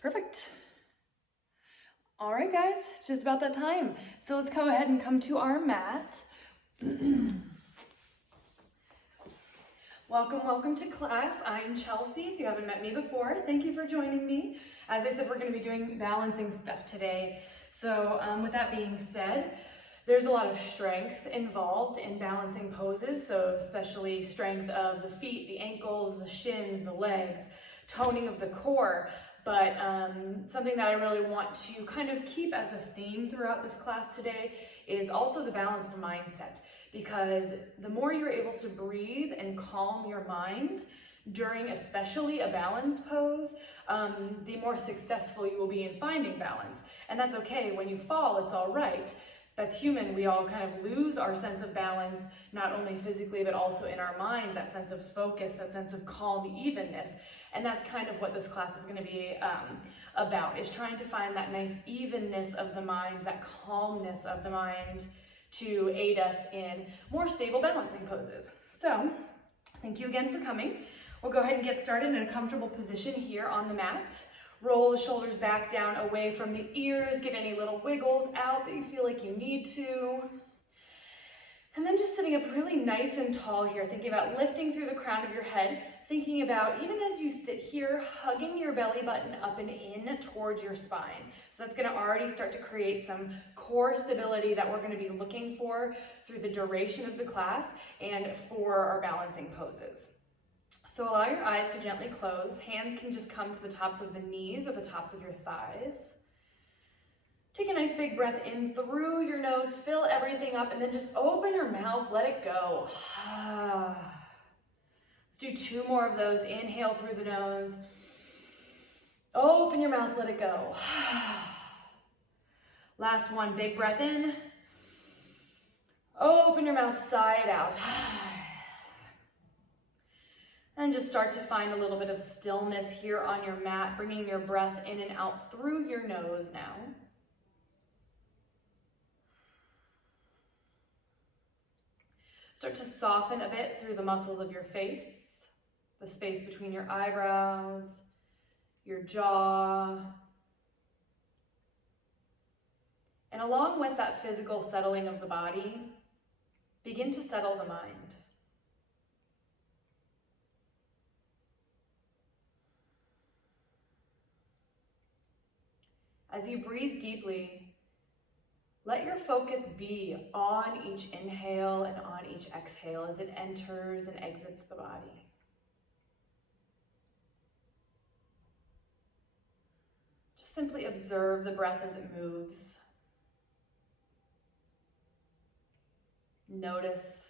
Perfect. All right, guys, it's just about that time. So let's go ahead and come to our mat. Welcome to class. I'm Chelsea. If you haven't met me before, thank you for joining me. As I said, we're going to be doing balancing stuff today. So with that being said, there's a lot of strength involved in balancing poses. So especially strength of the feet, the ankles, the shins, the legs, toning of the core. But something that I really want to kind of keep as a theme throughout this class today is also the balanced mindset. Because the more you're able to breathe and calm your mind during especially a balance pose, the more successful you will be in finding balance. And that's okay. When you fall, it's all right. That's human. We all kind of lose our sense of balance, not only physically, but also in our mind, that sense of focus, that sense of calm evenness. And that's kind of what this class is going to be about, is trying to find that nice evenness of the mind, that calmness of the mind, to aid us in more stable balancing poses. So, thank you again for coming. We'll go ahead and get started in a comfortable position here on the mat. Roll the shoulders back down away from the ears. Get any little wiggles out that you feel like you need to. And then just sitting up really nice and tall here, thinking about lifting through the crown of your head, thinking about, even as you sit here, hugging your belly button up and in towards your spine. So that's going to already start to create some core stability that we're going to be looking for through the duration of the class and for our balancing poses. So allow your eyes to gently close. Hands can just come to the tops of the knees or the tops of your thighs. Take a nice big breath in through your nose, fill everything up, and then just open your mouth, let it go. Let's do 2 more of those. Inhale through the nose. Open your mouth, let it go. Last one, big breath in. Open your mouth, sigh it out. And just start to find a little bit of stillness here on your mat, bringing your breath in and out through your nose now. Start to soften a bit through the muscles of your face, the space between your eyebrows, your jaw. And along with that physical settling of the body, begin to settle the mind. As you breathe deeply, let your focus be on each inhale and on each exhale as it enters and exits the body. Just simply observe the breath as it moves. Notice.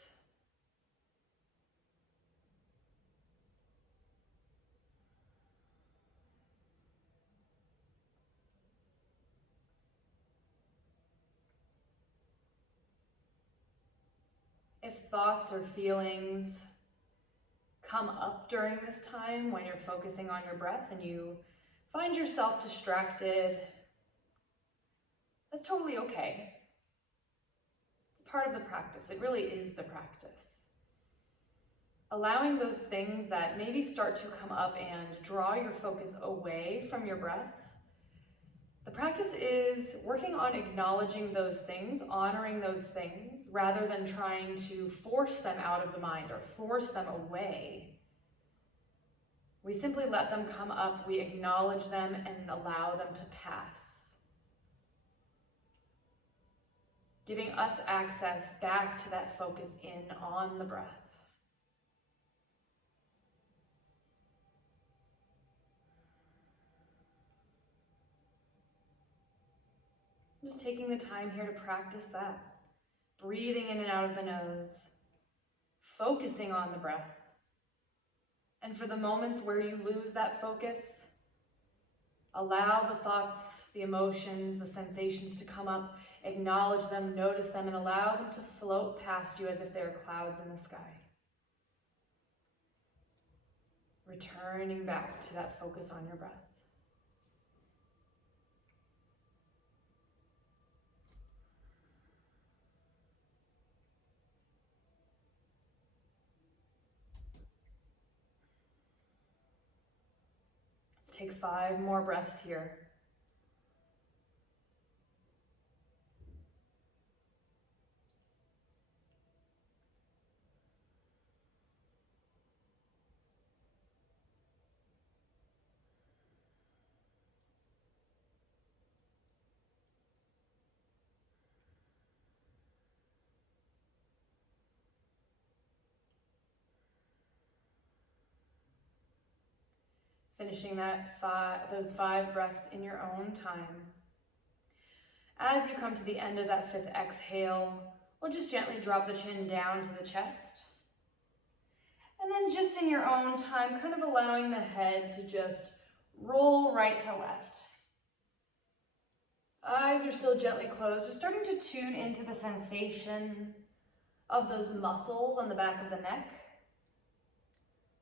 If thoughts or feelings come up during this time when you're focusing on your breath and you find yourself distracted, that's totally okay. It's part of the practice. It really is the practice. Allowing those things that maybe start to come up and draw your focus away from your breath. The practice is working on acknowledging those things, honoring those things, rather than trying to force them out of the mind or force them away. We simply let them come up, we acknowledge them, and allow them to pass. Giving us access back to that focus in on the breath. Just taking the time here to practice that. Breathing in and out of the nose. Focusing on the breath. And for the moments where you lose that focus, allow the thoughts, the emotions, the sensations to come up. Acknowledge them, notice them, and allow them to float past you as if they are clouds in the sky. Returning back to that focus on your breath. take 5 more breaths here. Finishing those 5 breaths in your own time. As you come to the end of that 5th exhale, we'll just gently drop the chin down to the chest. And then just in your own time, kind of allowing the head to just roll right to left. Eyes are still gently closed, just starting to tune into the sensation of those muscles on the back of the neck.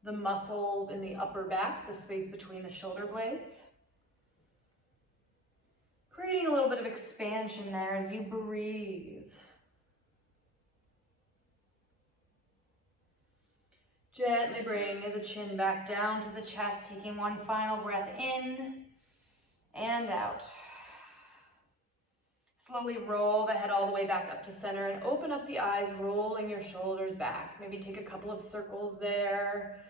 The muscles in the upper back, the space between the shoulder blades. Creating a little bit of expansion there as you breathe. Gently bring the chin back down to the chest, taking one final breath in and out. Slowly roll the head all the way back up to center and open up the eyes, rolling your shoulders back. Maybe take a couple of circles there.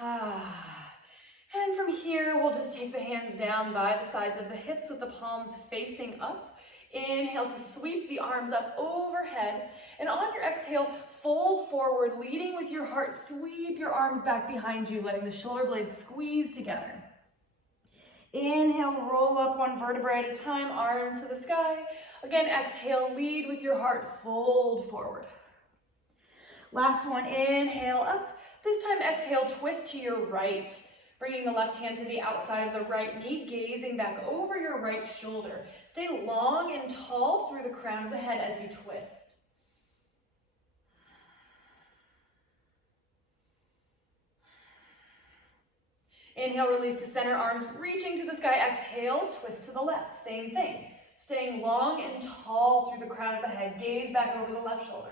And from here, we'll just take the hands down by the sides of the hips with the palms facing up. Inhale to sweep the arms up overhead. And on your exhale, fold forward, leading with your heart. Sweep your arms back behind you, letting the shoulder blades squeeze together. Inhale, roll up one vertebrae at a time, arms to the sky. Again, exhale, lead with your heart, fold forward. Last one, inhale up. This time, exhale, twist to your right, bringing the left hand to the outside of the right knee, gazing back over your right shoulder. Stay long and tall through the crown of the head as you twist. Inhale, release to center, arms reaching to the sky. Exhale, twist to the left. Same thing. Staying long and tall through the crown of the head. Gaze back over the left shoulder.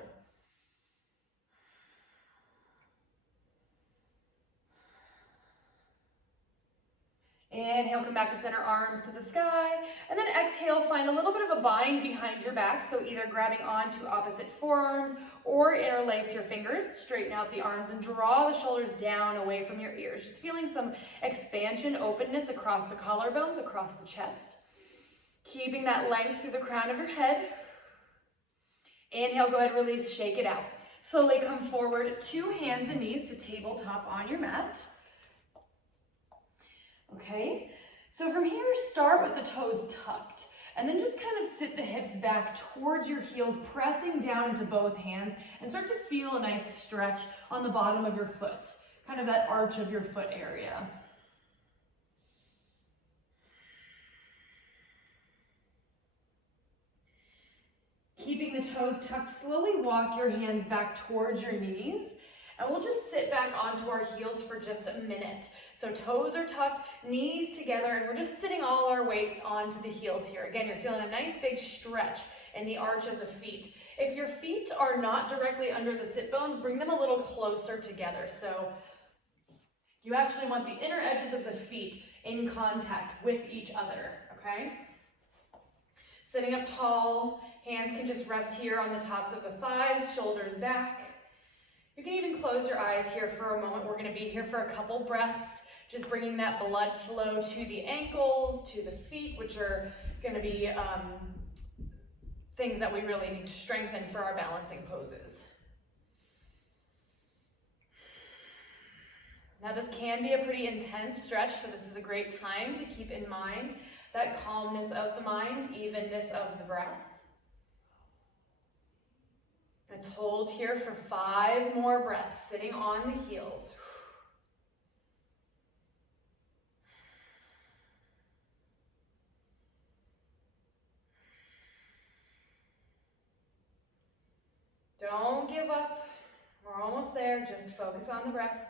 Inhale, come back to center, arms to the sky. And then exhale, find a little bit of a bind behind your back. So either grabbing onto opposite forearms or interlace your fingers. Straighten out the arms and draw the shoulders down away from your ears. Just feeling some expansion, openness across the collarbones, across the chest. Keeping that length through the crown of your head. Inhale, go ahead, release, shake it out. Slowly come forward, 2 hands and knees to tabletop on your mat. Okay, so from here, start with the toes tucked, and then just kind of sit the hips back towards your heels, pressing down into both hands, and start to feel a nice stretch on the bottom of your foot, kind of that arch of your foot area. Keeping the toes tucked, slowly walk your hands back towards your knees. And we'll just sit back onto our heels for just a minute. So toes are tucked, knees together, and we're just sitting all our weight onto the heels here. Again, you're feeling a nice big stretch in the arch of the feet. If your feet are not directly under the sit bones, bring them a little closer together. So you actually want the inner edges of the feet in contact with each other, okay? Sitting up tall, hands can just rest here on the tops of the thighs, shoulders back. You can even close your eyes here for a moment. We're going to be here for a couple breaths, just bringing that blood flow to the ankles, to the feet, which are going to be things that we really need to strengthen for our balancing poses. Now this can be a pretty intense stretch, so this is a great time to keep in mind that calmness of the mind, evenness of the breath. Let's hold here for 5 more breaths, sitting on the heels. Don't give up. We're almost there. Just focus on the breath.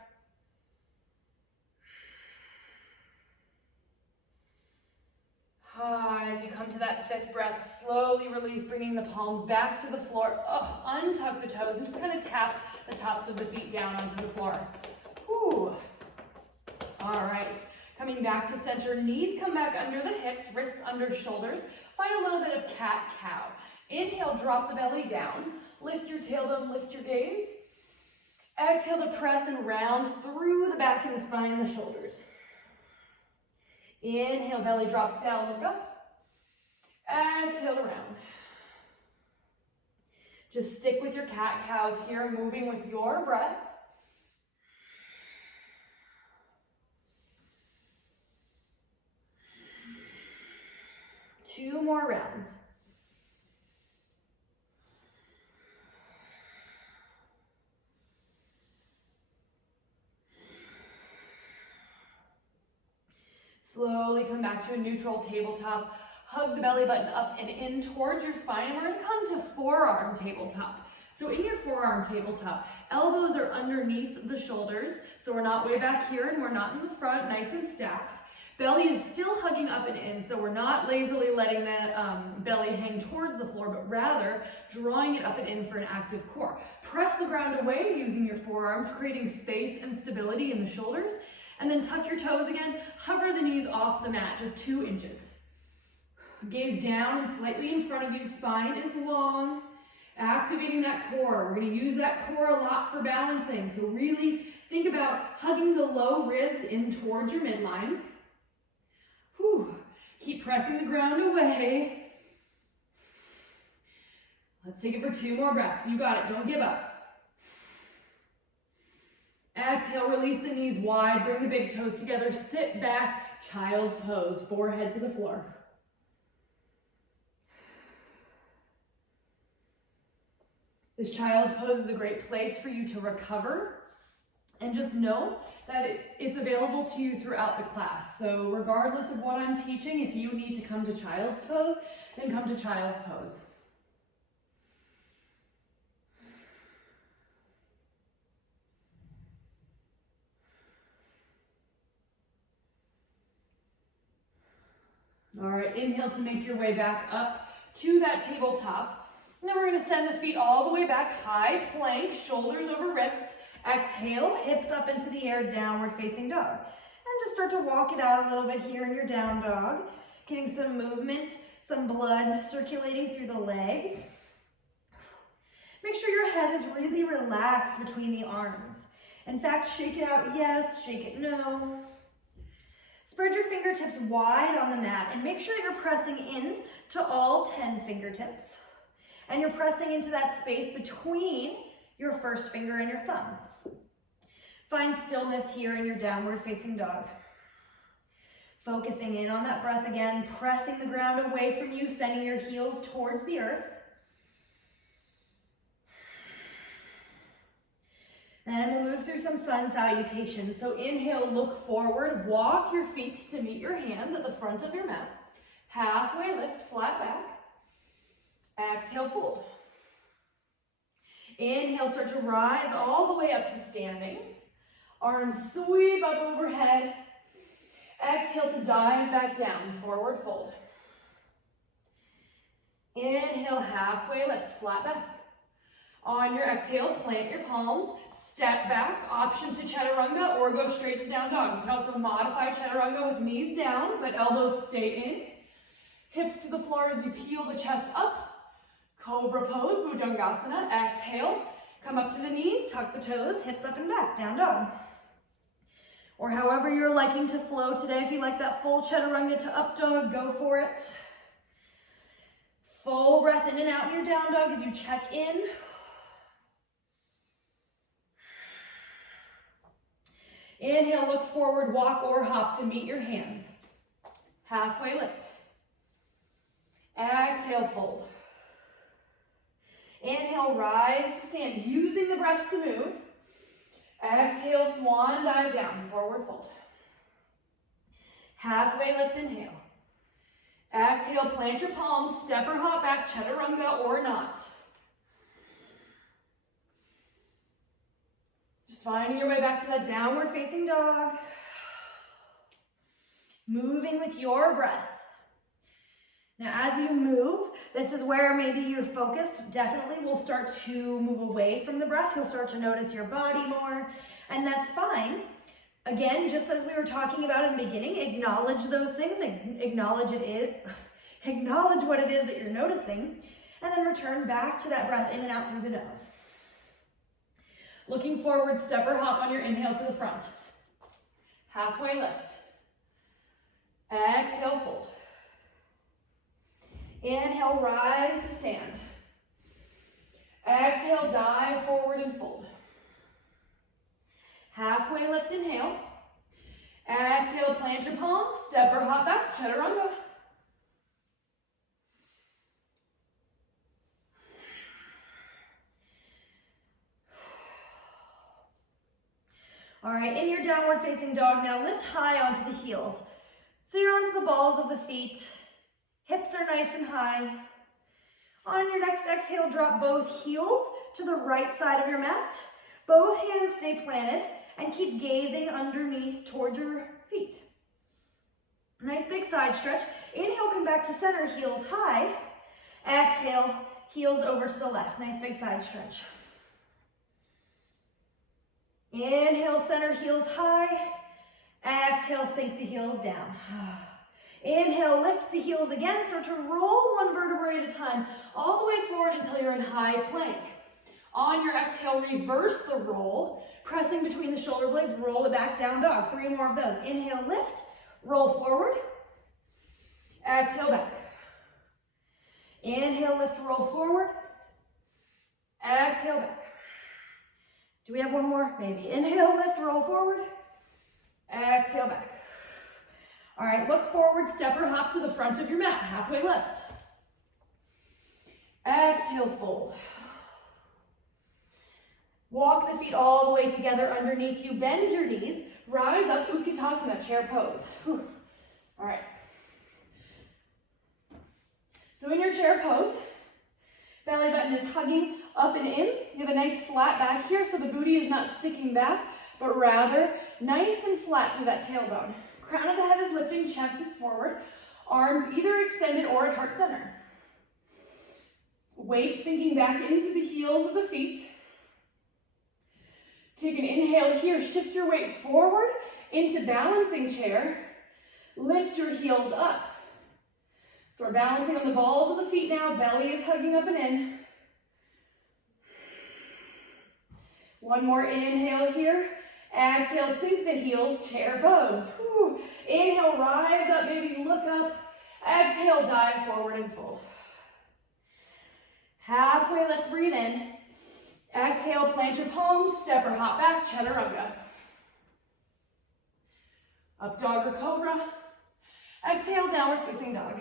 And as you come to that 5th breath, slowly release, bringing the palms back to the floor. Untuck the toes and just kind of tap the tops of the feet down onto the floor. Whew. All right. Coming back to center, knees come back under the hips, wrists under shoulders. Find a little bit of cat-cow. Inhale, drop the belly down. Lift your tailbone, lift your gaze. Exhale to press and round through the back and the spine, the shoulders. Inhale, belly drops down, look up. Exhale to round. Just stick with your cat-cows here, moving with your breath. Two more rounds. Slowly come back to a neutral tabletop. Hug the belly button up and in towards your spine. And we're going to come to forearm tabletop. So in your forearm tabletop, elbows are underneath the shoulders. So we're not way back here and we're not in the front, nice and stacked. Belly is still hugging up and in, so we're not lazily letting that belly hang towards the floor, but rather drawing it up and in for an active core. Press the ground away using your forearms, creating space and stability in the shoulders, and then tuck your toes again. Hover the knees off the mat, just 2 inches. Gaze down and slightly in front of you, spine is long. Activating that core. We're going to use that core a lot for balancing, so really think about hugging the low ribs in towards your midline. Whew. Keep pressing the ground away. Let's take it for 2 more breaths. You got it. Don't give up. Exhale, release the knees wide. Bring the big toes together. Sit back, child's pose. Forehead to the floor. This child's pose is a great place for you to recover. And just know that it's available to you throughout the class. So regardless of what I'm teaching, if you need to come to child's pose, then come to child's pose. All right, inhale to make your way back up to that tabletop. And then we're going to send the feet all the way back, high plank, shoulders over wrists. Exhale, hips up into the air, downward facing dog. And just start to walk it out a little bit here in your down dog. Getting some movement, some blood circulating through the legs. Make sure your head is really relaxed between the arms. In fact, shake it out, yes, shake it, no. Spread your fingertips wide on the mat and make sure you're pressing in to all 10 fingertips. And you're pressing into that space between your first finger and your thumb. Find stillness here in your downward facing dog. Focusing in on that breath again, pressing the ground away from you, sending your heels towards the earth. And we'll move through some sun salutations. So inhale, look forward, walk your feet to meet your hands at the front of your mat. Halfway lift, flat back. Exhale, fold. Inhale, start to rise all the way up to standing. Arms sweep up overhead. Exhale to dive back down, forward fold. Inhale, halfway lift, flat back. On your exhale, plant your palms, step back, option to chaturanga or go straight to down dog. You can also modify chaturanga with knees down, but elbows stay in. Hips to the floor as you peel the chest up. Cobra pose, Bhujangasana. Exhale, come up to the knees, tuck the toes, hips up and back, down dog. Or however you're liking to flow today. If you like that full chaturanga to up dog, go for it. Full breath in and out in your down dog as you check in. Inhale, look forward, walk or hop to meet your hands. Halfway lift. Exhale, fold. Inhale, rise to stand, using the breath to move. Exhale, swan dive down, forward fold. Halfway lift, inhale. Exhale, plant your palms, step or hop back, chaturanga or not. Just finding your way back to that downward facing dog. Moving with your breath. Now, as you move, this is where maybe your focus definitely will start to move away from the breath. You'll start to notice your body more, and that's fine. Again, just as we were talking about in the beginning, acknowledge those things, acknowledge acknowledge what it is that you're noticing, and then return back to that breath in and out through the nose. Looking forward, step or hop on your inhale to the front. Halfway lift. Exhale, fold. Inhale, rise to stand. Exhale, dive forward and fold. Halfway lift, inhale. Exhale, plant your palms, step or hop back, chaturanga. All right, in your downward facing dog now, lift high onto the heels. So you're onto the balls of the feet, hips are nice and high. On your next exhale, drop both heels to the right side of your mat. Both hands stay planted and keep gazing underneath toward your feet. Nice big side stretch. Inhale, come back to center, heels high. Exhale, heels over to the left. Nice big side stretch. Inhale, center, heels high. Exhale, sink the heels down. Inhale, lift the heels again. Start to roll one vertebrae at a time, all the way forward until you're in high plank. On your exhale, reverse the roll, pressing between the shoulder blades, roll it back, down dog. 3 more of those. Inhale, lift, roll forward. Exhale, back. Inhale, lift, roll forward. Exhale, back. Do we have one more? Maybe. Inhale, lift, roll forward. Exhale, back. All right, look forward, step or hop to the front of your mat, halfway lift. Exhale, fold. Walk the feet all the way together underneath you. Bend your knees. Rise up, Utkatasana, chair pose. Whew. All right. So in your chair pose, belly button is hugging up and in. You have a nice flat back here, so the booty is not sticking back, but rather nice and flat through that tailbone. Crown of the head is lifting, chest is forward. Arms either extended or at heart center. Weight sinking back into the heels of the feet. Take an inhale here, shift your weight forward into balancing chair. Lift your heels up. So we're balancing on the balls of the feet now, belly is hugging up and in. One more inhale here. Exhale, sink the heels, chair pose. Whew. Inhale, rise up, maybe look up. Exhale, dive forward and fold. Halfway lift, breathe in. Exhale, plant your palms, step or hop back, chaturanga. Up dog or cobra. Exhale, downward facing dog.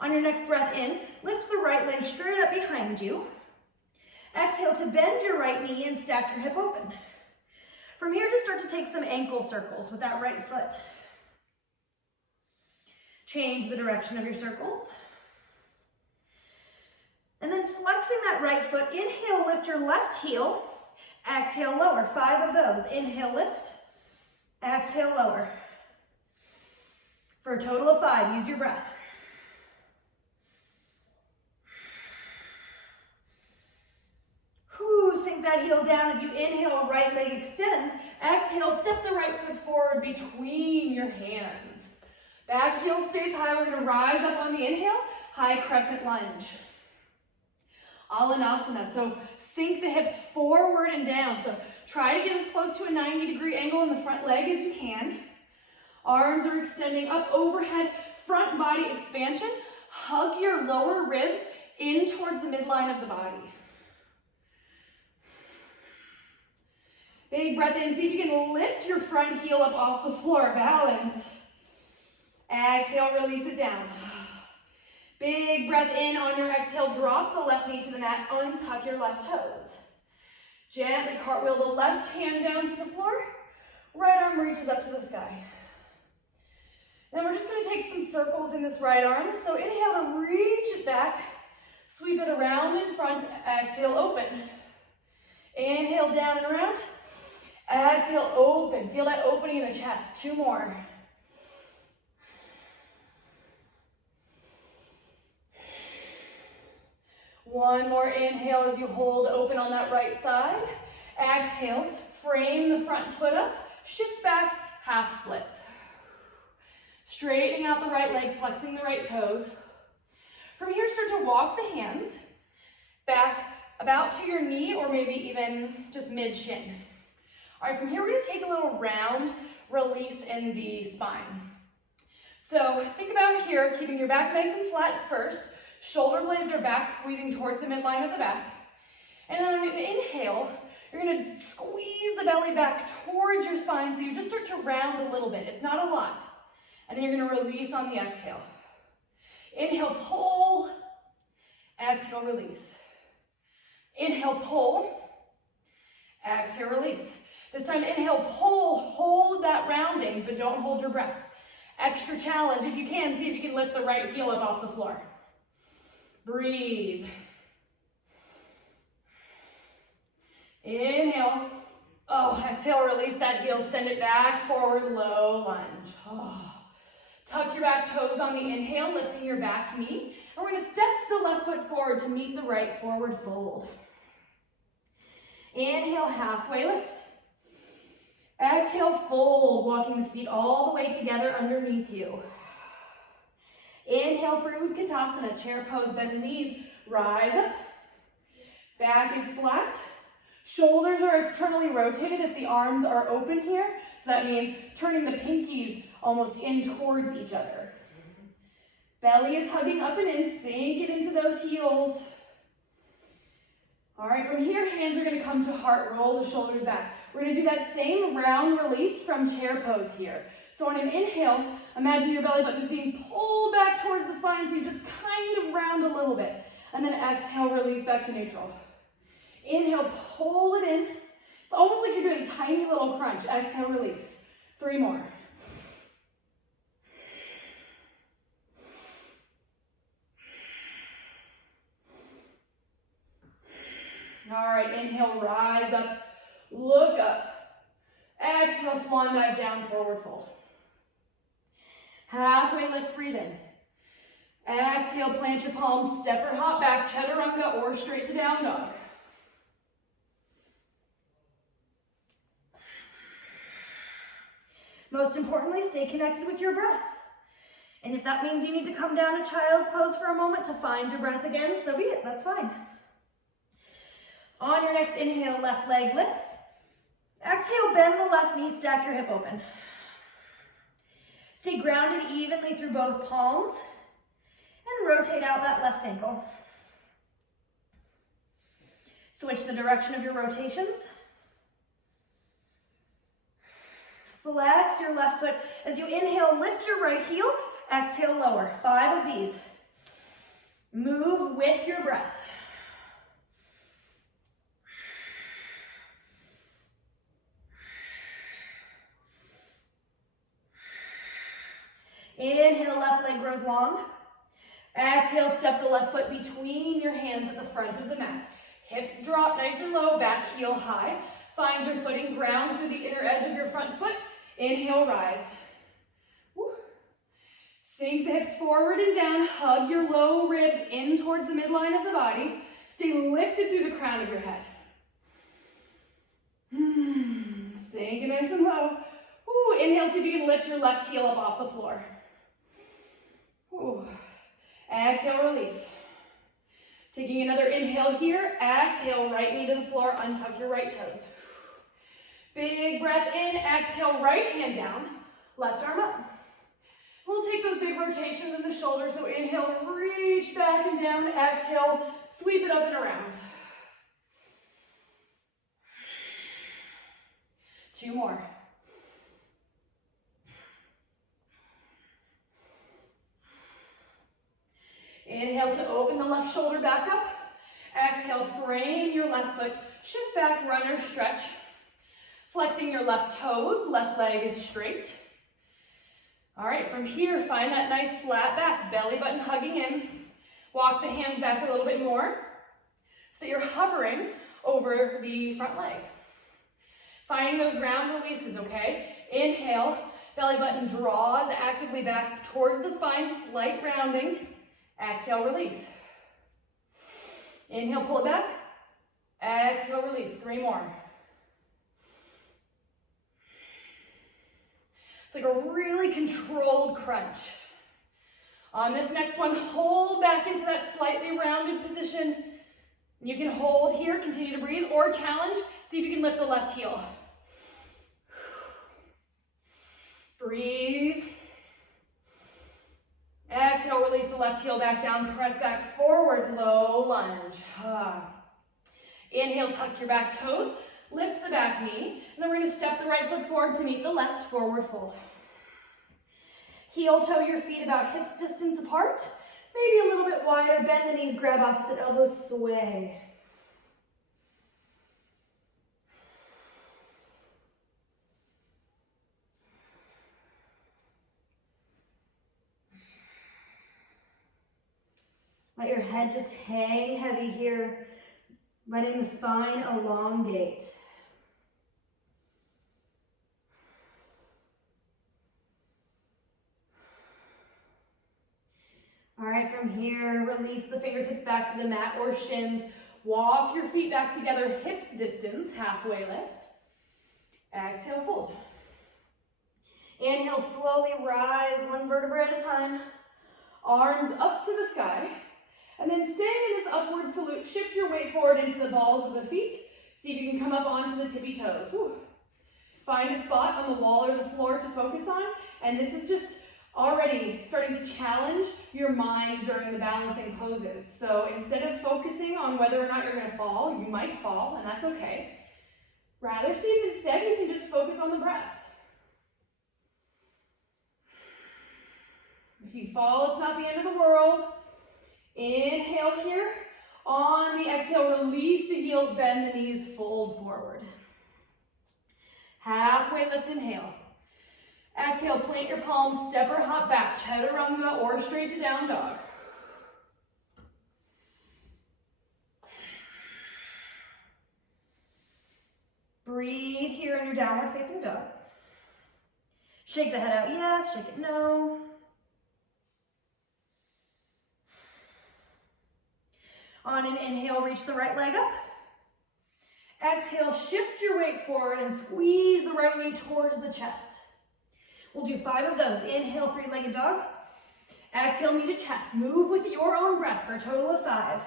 On your next breath in, lift the right leg straight up behind you. Exhale to bend your right knee and stack your hip open. From here, just start to take some ankle circles with that right foot. Change the direction of your circles. And then flexing that right foot, inhale, lift your left heel. Exhale, lower. 5 of those. Inhale, lift. Exhale, lower. For a total of 5, use your breath. Sink that heel down as you inhale, right leg extends. Exhale, step the right foot forward between your hands. Back heel stays high. We're going to rise up on the inhale, high crescent lunge. Alanasana, so sink the hips forward and down. So try to get as close to a 90-degree angle in the front leg as you can. Arms are extending up overhead, front body expansion. Hug your lower ribs in towards the midline of the body. Big breath in. See if you can lift your front heel up off the floor. Balance. Exhale, release it down. Big breath in. On your exhale, drop the left knee to the mat. Untuck your left toes. Gently cartwheel the left hand down to the floor. Right arm reaches up to the sky. Then we're just going to take some circles in this right arm. So inhale to reach it back. Sweep it around in front. Exhale, open. Inhale, down and around. Exhale, open. Feel that opening in the chest. 2 more. One more inhale as you hold open on that right side. Exhale, frame the front foot up, shift back, half splits. Straightening out the right leg, flexing the right toes. From here, start to walk the hands back about to your knee or maybe even just mid-shin. All right, from here, we're gonna take a little round release in the spine. So think about here, keeping your back nice and flat first. Shoulder blades are back, squeezing towards the midline of the back. And then on an inhale, you're gonna squeeze the belly back towards your spine so you just start to round a little bit. It's not a lot. And then you're gonna release on the exhale. Inhale, pull. Exhale, release. Inhale, pull. Exhale, release. This time, inhale, pull. Hold that rounding, but don't hold your breath. Extra challenge. If you can, see if you can lift the right heel up off the floor. Breathe. Inhale. Oh, exhale, release that heel. Send it back, forward, low lunge. Oh. Tuck your back toes on the inhale, lifting your back knee. And we're gonna step the left foot forward to meet the right, forward fold. Inhale, halfway lift. Exhale, fold, walking the feet all the way together underneath you. Inhale for Utkatasana, chair pose, bend the knees, rise up. Back is flat. Shoulders are externally rotated if the arms are open here. So that means turning the pinkies almost in towards each other. Belly is hugging up and in, sink it into those heels. All right, from here, hands are gonna come to heart, roll the shoulders back. We're gonna do that same round release from chair pose here. So on an inhale, imagine your belly button is being pulled back towards the spine, so you just kind of round a little bit. And then exhale, release back to neutral. Inhale, pull it in. It's almost like you're doing a tiny little crunch. Exhale, release. 3 more. All right, inhale, rise up, look up. Exhale, swan dive down, forward fold. Halfway lift, breathe in. Exhale, plant your palms, step or hop back, chaturanga or straight to down dog. Most importantly, stay connected with your breath. And if that means you need to come down to child's pose for a moment to find your breath again, so be it, that's fine. On your next inhale, left leg lifts. Exhale, bend the left knee, stack your hip open. Stay grounded evenly through both palms and rotate out that left ankle. Switch the direction of your rotations. Flex your left foot. As you inhale, lift your right heel. Exhale, lower. 5 of these. Move with your breath. Inhale, left leg grows long. Exhale, step the left foot between your hands at the front of the mat. Hips drop nice and low, back heel high. Find your footing, ground through the inner edge of your front foot. Inhale, rise. Woo. Sink the hips forward and down. Hug your low ribs in towards the midline of the body. Stay lifted through the crown of your head. Sink it nice and low. Woo. Inhale, see if you can lift your left heel up off the floor. Woo. Exhale, release. Taking another inhale here. Exhale, right knee to the floor. Untuck your right toes. Big breath in, exhale, right hand down, left arm up. We'll take those big rotations in the shoulders, so inhale, reach back and down, exhale, sweep it up and around. 2 more. Inhale to open the left shoulder back up. Exhale, frame your left foot, shift back, runner stretch. Flexing your left toes, left leg is straight. All right, from here, find that nice flat back, belly button hugging in. Walk the hands back a little bit more so that you're hovering over the front leg. Finding those round releases, okay? Inhale, belly button draws actively back towards the spine, slight rounding. Exhale, release. Inhale, pull it back. Exhale, release. 3 more. It's like a really controlled crunch. On this next one, hold back into that slightly rounded position. You can hold here, continue to breathe, or challenge. See if you can lift the left heel. Breathe. Exhale, release the left heel back down, press back forward, low lunge. Inhale, tuck your back toes, lift the back knee, and then we're gonna step the right foot forward to meet the left, forward fold. Heel toe your feet about hips distance apart, maybe a little bit wider, bend the knees, grab opposite elbows, sway. Let your head just hang heavy here, letting the spine elongate. All right, from here, release the fingertips back to the mat or shins. Walk your feet back together, hips distance, halfway lift. Exhale, fold. Inhale, slowly rise, 1 vertebra at a time. Arms up to the sky. And then staying in this upward salute, shift your weight forward into the balls of the feet. See if you can come up onto the tippy toes. Whew. Find a spot on the wall or the floor to focus on. And this is just already starting to challenge your mind during the balancing poses. So instead of focusing on whether or not you're going to fall, you might fall, and that's okay. Rather, see if instead you can just focus on the breath. If you fall, it's not the end of the world. Inhale here. On the exhale, release the heels, bend the knees, fold forward. Halfway lift, inhale. Exhale, plant your palms, step or hop back, chaturanga or straight to down dog. Breathe here in your downward facing dog. Shake the head out, yes, shake it, no. On an inhale, reach the right leg up. Exhale, shift your weight forward and squeeze the right knee towards the chest. We'll do 5 of those. Inhale, 3-legged dog. Exhale, knee to chest. Move with your own breath for a total of 5.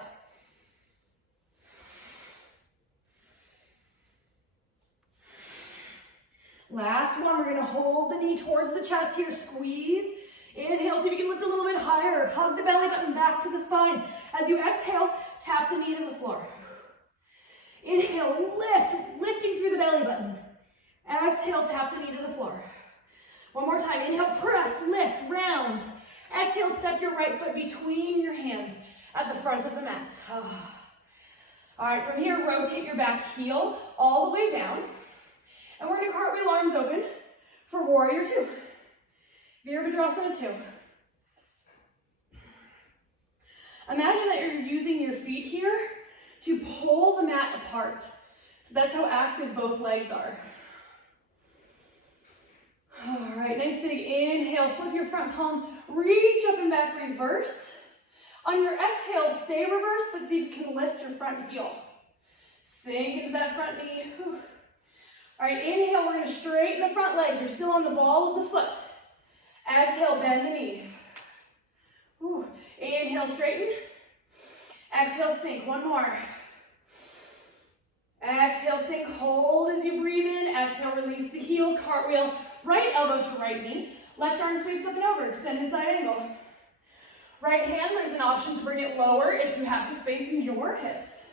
Last one, we're gonna hold the knee towards the chest here, squeeze. Inhale, see if you can lift a little bit higher. Hug the belly button back to the spine. As you exhale, tap the knee to the floor. Inhale, lift, lifting through the belly button. Exhale, tap the knee to the floor. One more time, inhale, press, lift, round. Exhale, step your right foot between your hands at the front of the mat. All right, from here, rotate your back heel all the way down. And we're gonna cartwheel arms open for warrior 2. Virabhadrasana 2. Imagine that you're using your feet here to pull the mat apart. So that's how active both legs are. All right, nice big inhale, flip your front palm, reach up and back, reverse. On your exhale, stay reversed, but see if you can lift your front heel. Sink into that front knee. Whew. All right, inhale, we're gonna straighten the front leg. You're still on the ball of the foot. Exhale, bend the knee. Whew. Inhale, straighten. Exhale, sink. One more. Exhale, sink. Hold as you breathe in. Exhale, release the heel. Cartwheel, right elbow to right knee. Left arm sweeps up and over. Extended side angle. Right hand, there's an option to bring it lower if you have the space in your hips.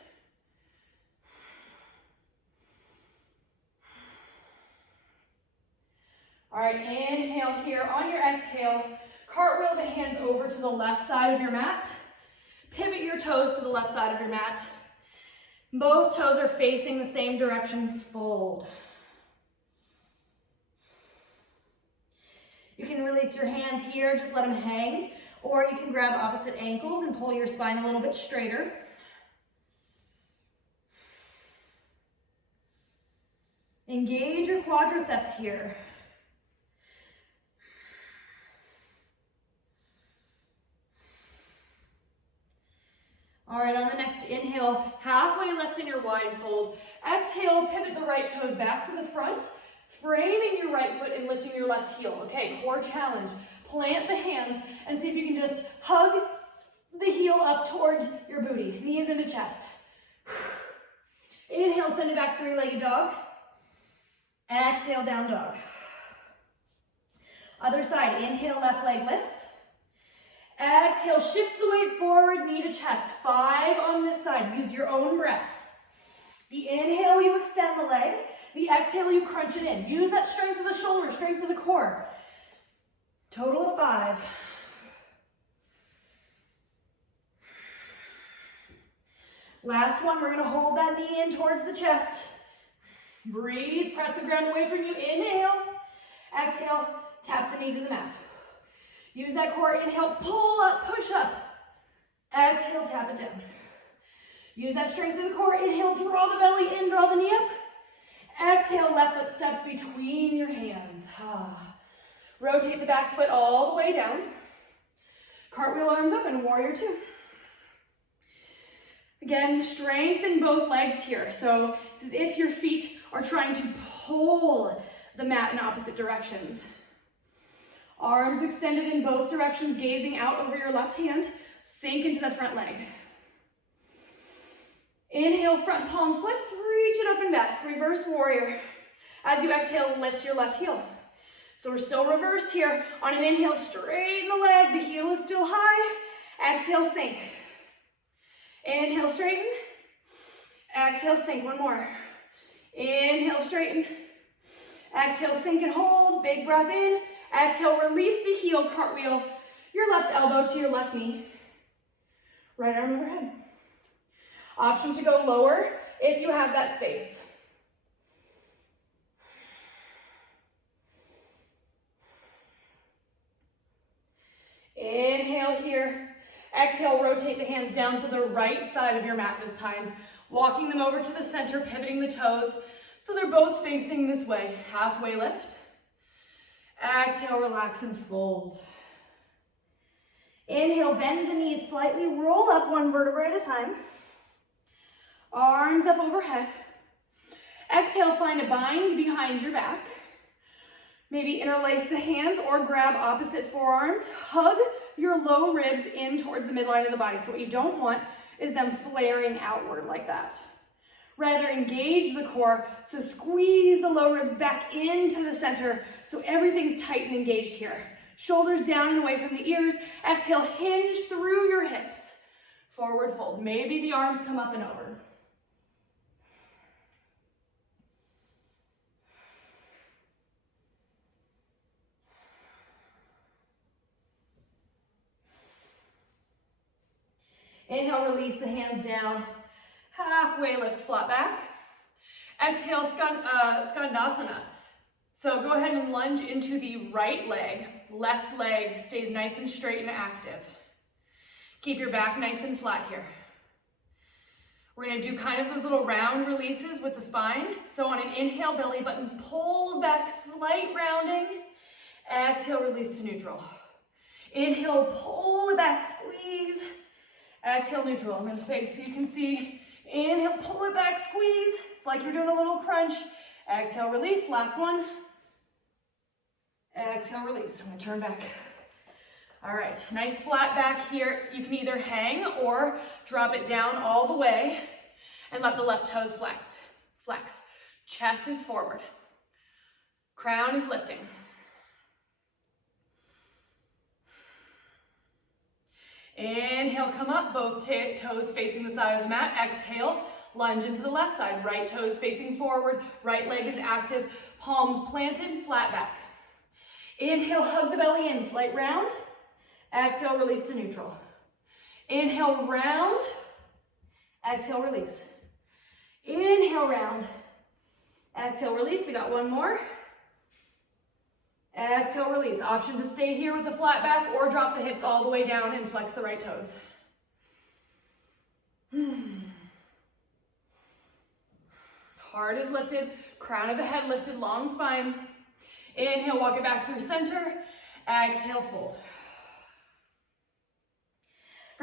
All right, inhale here. On your exhale, cartwheel the hands over to the left side of your mat. Pivot your toes to the left side of your mat. Both toes are facing the same direction. Fold. You can release your hands here, just let them hang, or you can grab opposite ankles and pull your spine a little bit straighter. Engage your quadriceps here. All right, on the next inhale, halfway lift in your wide fold. Exhale, pivot the right toes back to the front, framing your right foot and lifting your left heel. Okay, core challenge. Plant the hands and see if you can just hug the heel up towards your booty, knees into chest. Inhale, send it back, three-legged dog. Exhale, down dog. Other side, inhale, left leg lifts. Exhale, shift the weight forward, knee to chest. 5 on this side, use your own breath. The inhale, you extend the leg. The exhale, you crunch it in. Use that strength of the shoulder, strength of the core. Total of 5. Last one, we're gonna hold that knee in towards the chest. Breathe, press the ground away from you. Inhale, exhale, tap the knee to the mat. Use that core, inhale, pull up, push up. Exhale, tap it down. Use that strength of the core, inhale, draw the belly in, draw the knee up. Exhale, left foot steps between your hands. Rotate the back foot all the way down. Cartwheel arms up and warrior 2. Again, strengthen both legs here. So it's as if your feet are trying to pull the mat in opposite directions. Arms extended in both directions, gazing out over your left hand. Sink into the front leg. Inhale, front palm flex, reach it up and back. Reverse warrior. As you exhale, lift your left heel. So we're still reversed here. On an inhale, straighten the leg. The heel is still high. Exhale, sink. Inhale, straighten. Exhale, sink. One more. Inhale, straighten. Exhale, sink and hold. Big breath in. Exhale, release the heel, cartwheel your left elbow to your left knee. Right arm overhead. Option to go lower if you have that space. Inhale here. Exhale, rotate the hands down to the right side of your mat this time. Walking them over to the center, pivoting the toes so they're both facing this way. Halfway lift. Exhale, relax and fold. Inhale, bend the knees slightly, roll up one vertebra at a time. Arms up overhead. Exhale, find a bind behind your back. Maybe interlace the hands or grab opposite forearms. Hug your low ribs in towards the midline of the body. So what you don't want is them flaring outward like that. Rather, engage the core, so squeeze the low ribs back into the center so everything's tight and engaged here. Shoulders down and away from the ears. Exhale, hinge through your hips. Forward fold. Maybe the arms come up and over. Inhale, release the hands down. Halfway lift, flat back. Exhale, skandasana. So go ahead and lunge into the right leg. Left leg stays nice and straight and active. Keep your back nice and flat here. We're gonna do kind of those little round releases with the spine. So on an inhale, belly button pulls back, slight rounding. Exhale, release to neutral. Inhale, pull it back, squeeze. Exhale, neutral. I'm gonna face so you can see. Inhale, pull it back, squeeze. It's like you're doing a little crunch. Exhale, release. Last one. Exhale, release. I'm gonna turn back. All right, nice flat back here. You can either hang or drop it down all the way and let the left toes flex. Chest is forward. Crown is lifting. Inhale, come up, both toes facing the side of the mat. Exhale, lunge into the left side. Right toes facing forward, right leg is active. Palms planted, flat back. Inhale, hug the belly in, slight round. Exhale, release to neutral. Inhale, round. Exhale, release. Inhale, round. Exhale, release. We got one more. Exhale, release. Option to stay here with the flat back or drop the hips all the way down and flex the right toes. Heart is lifted, crown of the head lifted, long spine. Inhale, walk it back through center. Exhale, fold.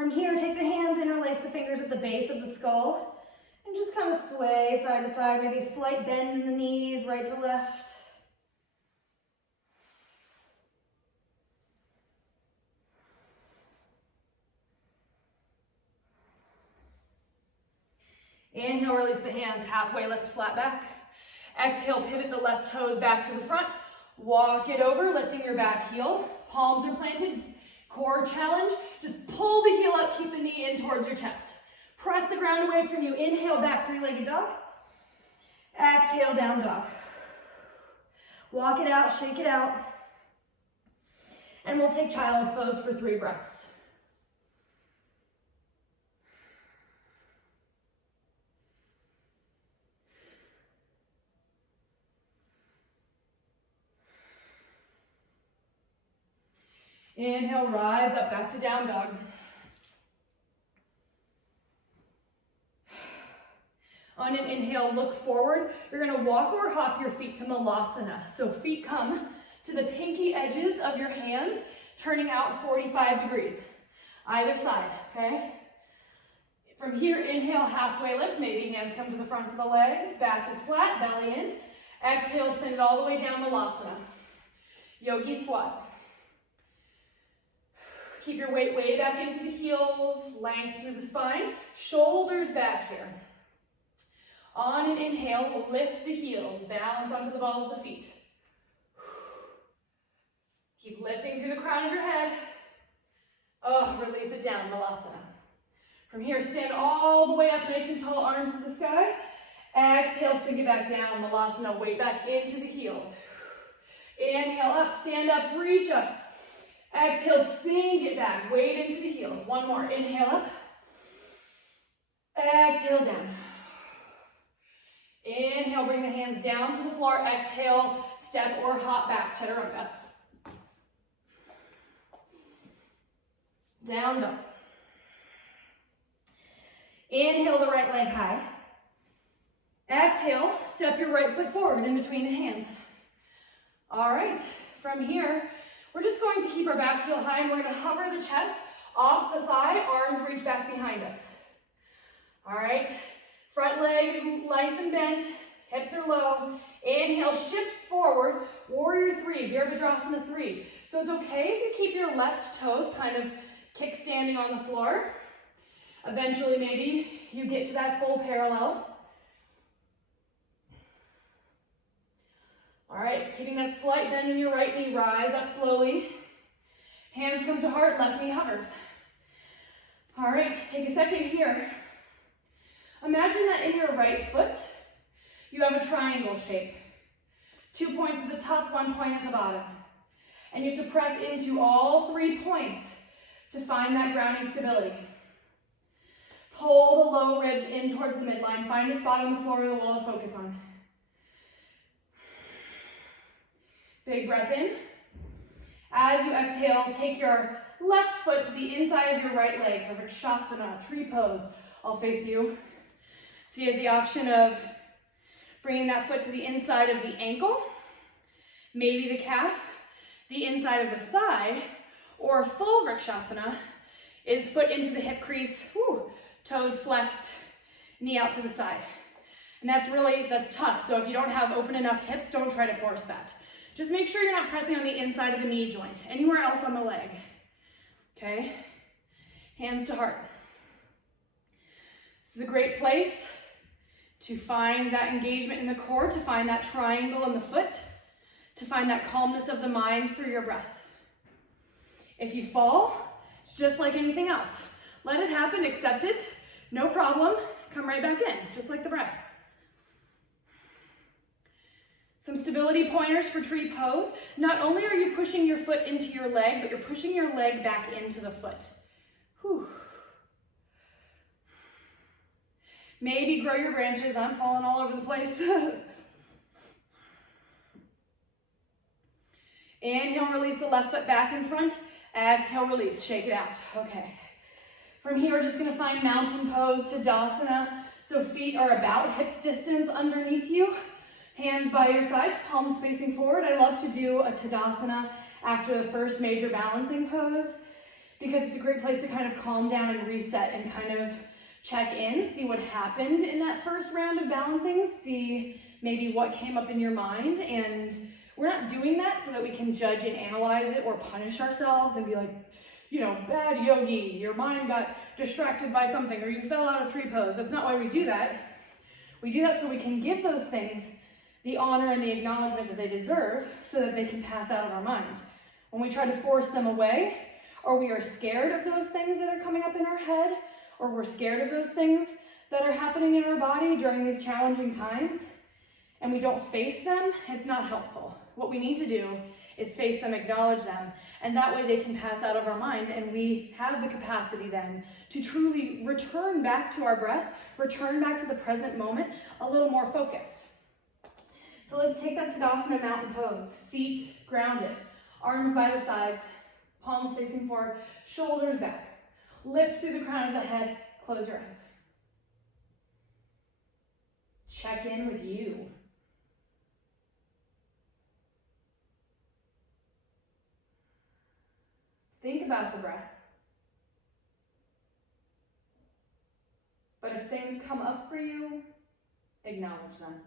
From here, take the hands, interlace the fingers at the base of the skull, and just kind of sway side to side, maybe a slight bend in the knees, right to left. Inhale, release the hands, halfway lift, flat back. Exhale, pivot the left toes back to the front. Walk it over, lifting your back heel. Palms are planted, core challenge. Just pull the heel up, keep the knee in towards your chest. Press the ground away from you. Inhale, back three-legged dog. Exhale, down dog. Walk it out, shake it out. And we'll take child's pose for 3 breaths. Inhale, rise up, back to down dog. On an inhale, look forward. You're gonna walk or hop your feet to malasana. So feet come to the pinky edges of your hands, turning out 45 degrees. Either side, okay? From here, inhale, halfway lift. Maybe hands come to the fronts of the legs. Back is flat, belly in. Exhale, send it all the way down, malasana. Yogi squat. Keep your weight way back into the heels, length through the spine, shoulders back here. On an inhale, lift the heels, balance onto the balls of the feet. Keep lifting through the crown of your head. Oh, release it down, malasana. From here, stand all the way up, nice and tall, arms to the sky. Exhale, sink it back down, malasana, weight back into the heels. Inhale up, stand up, reach up. Exhale, sink it back, weight into the heels. One more, inhale up. Exhale down. Inhale, bring the hands down to the floor. Exhale, step or hop back, chaturanga. Down dog. Inhale the right leg high. Exhale, step your right foot forward in between the hands. All right, from here, we're just going to keep our back heel high and we're going to hover the chest off the thigh, arms reach back behind us. All right, front legs nice and bent, hips are low. Inhale, shift forward, warrior 3, Virabhadrasana 3. So it's okay if you keep your left toes kind of kickstanding on the floor. Eventually, maybe you get to that full parallel. All right, keeping that slight bend in your right knee, rise up slowly. Hands come to heart, left knee hovers. All right, take a second here. Imagine that in your right foot, you have a triangle shape. 2 points at the top, 1 point at the bottom. And you have to press into all 3 points to find that grounding stability. Pull the low ribs in towards the midline. Find a spot on the floor or the wall to focus on. Big breath in. As you exhale, take your left foot to the inside of your right leg for Vrikshasana, tree pose. I'll face you. So you have the option of bringing that foot to the inside of the ankle, maybe the calf, the inside of the thigh, or full Vrikshasana is foot into the hip crease, toes flexed, knee out to the side. And that's tough. So if you don't have open enough hips, don't try to force that. Just make sure you're not pressing on the inside of the knee joint, anywhere else on the leg. Okay? Hands to heart. This is a great place to find that engagement in the core, to find that triangle in the foot, to find that calmness of the mind through your breath. If you fall, it's just like anything else. Let it happen, accept it, no problem, come right back in, just like the breath. Some stability pointers for tree pose. Not only are you pushing your foot into your leg, but you're pushing your leg back into the foot. Whew. Maybe grow your branches. I'm falling all over the place. Inhale, release the left foot back in front. Exhale, release, shake it out. Okay. From here, we're just gonna find mountain pose, Tadasana. So feet are about hips distance underneath you. Hands by your sides, palms facing forward. I love to do a Tadasana after the first major balancing pose because it's a great place to kind of calm down and reset and kind of check in, see what happened in that first round of balancing, see maybe what came up in your mind. And we're not doing that so that we can judge and analyze it or punish ourselves and be like, you know, bad yogi, your mind got distracted by something or you fell out of tree pose. That's not why we do that. We do that so we can give those things the honor and the acknowledgement that they deserve so that they can pass out of our mind. When we try to force them away, or we are scared of those things that are coming up in our head, or we're scared of those things that are happening in our body during these challenging times, and we don't face them, it's not helpful. What we need to do is face them, acknowledge them, and that way they can pass out of our mind, and we have the capacity then to truly return back to our breath, return back to the present moment, a little more focused. So let's take that Tadasana mountain pose. Feet grounded, arms by the sides, palms facing forward, shoulders back. Lift through the crown of the head, close your eyes. Check in with you. Think about the breath. But if things come up for you, acknowledge them.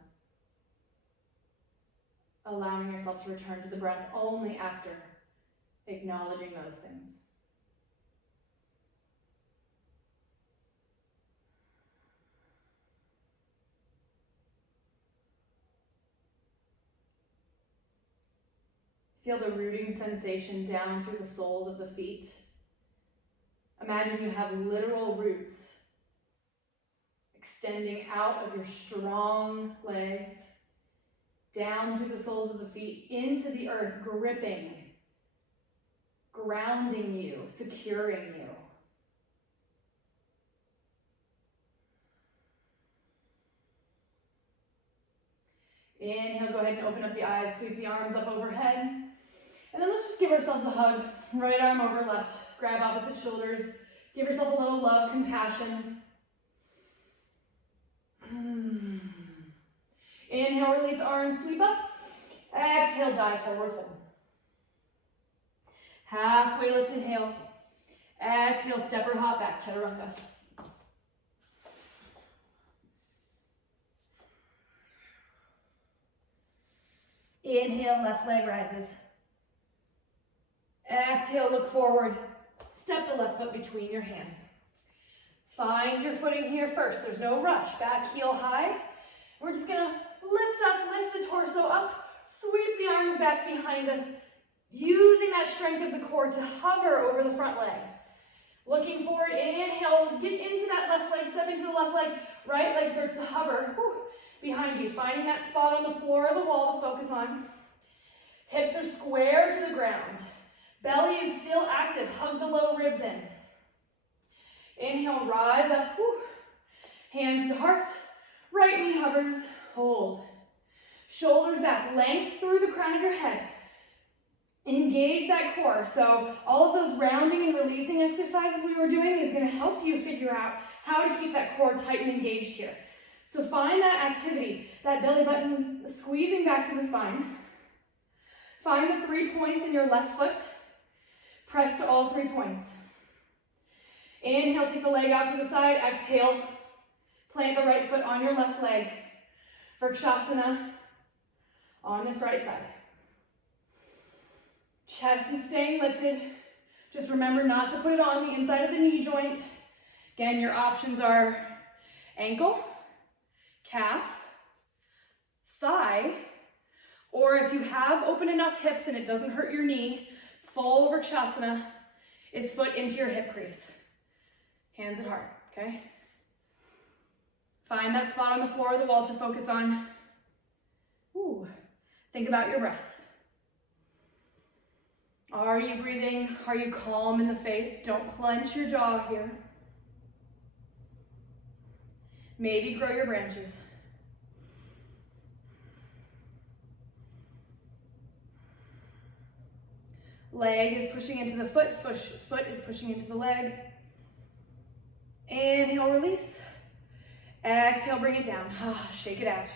Allowing yourself to return to the breath only after acknowledging those things. Feel the rooting sensation down through the soles of the feet. Imagine you have literal roots extending out of your strong legs, down through the soles of the feet, into the earth, gripping, grounding you, securing you. Inhale, go ahead and open up the eyes, sweep the arms up overhead. And then let's just give ourselves a hug. Right arm over left, grab opposite shoulders. Give yourself a little love, compassion. Inhale, release arms, sweep up. Exhale, dive forward fold. Halfway lift, inhale. Exhale, step or hop back, chaturanga. Inhale, left leg rises. Exhale, look forward. Step the left foot between your hands. Find your footing here first. There's no rush. Back heel high. We're just gonna lift the torso up, sweep the arms back behind us, using that strength of the core to hover over the front leg. Looking forward, inhale, get into that left leg, step into the left leg, right leg starts to hover behind you, finding that spot on the floor or the wall to focus on. Hips are square to the ground. Belly is still active, hug the low ribs in. Inhale, rise up, hands to heart, right knee hovers, hold. Shoulders back, length through the crown of your head. Engage that core. So all of those rounding and releasing exercises we were doing is going to help you figure out how to keep that core tight and engaged here. So find that activity, that belly button squeezing back to the spine. Find the 3 points in your left foot. Press to all 3 points. Inhale, take the leg out to the side. Exhale, plant the right foot on your left leg. Vrikshasana on this right side. Chest is staying lifted. Just remember not to put it on the inside of the knee joint. Again, your options are ankle, calf, thigh, or if you have open enough hips and it doesn't hurt your knee, full Vrikshasana is foot into your hip crease. Hands at heart, okay? Find that spot on the floor or the wall to focus on. Think about your breath. Are you breathing? Are you calm in the face? Don't clench your jaw here. Maybe grow your branches. Leg is pushing into the foot, foot is pushing into the leg. Inhale, release. Exhale, bring it down. Shake it out.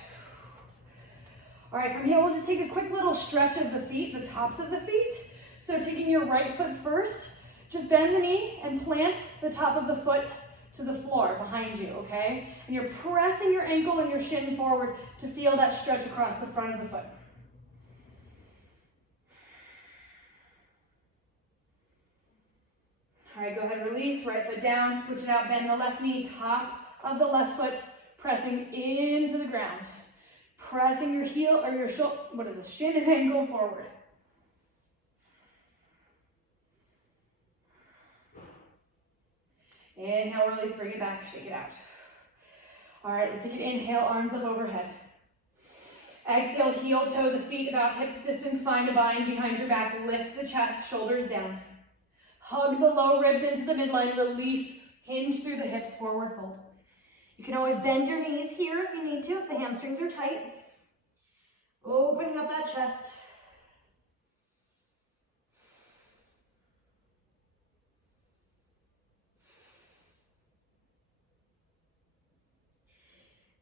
All right, from here, we'll just take a quick little stretch of the feet, the tops of the feet. So taking your right foot first, Just bend the knee and plant the top of the foot to the floor behind you, okay? And you're pressing your ankle and your shin forward to feel that stretch across the front of the foot. All right, go ahead, release, right foot down, switch it out, bend the left knee, top of the left foot, pressing into the ground. Pressing your heel or your shin and ankle forward. Inhale, release, bring it back, shake it out. All right, let's take an inhale, arms up overhead. Exhale, heel toe the feet about hips distance, find a bind behind your back, lift the chest, shoulders down. Hug the low ribs into the midline, release, hinge through the hips, forward fold. You can always bend your knees here if you need to, if the hamstrings are tight. Opening up that chest.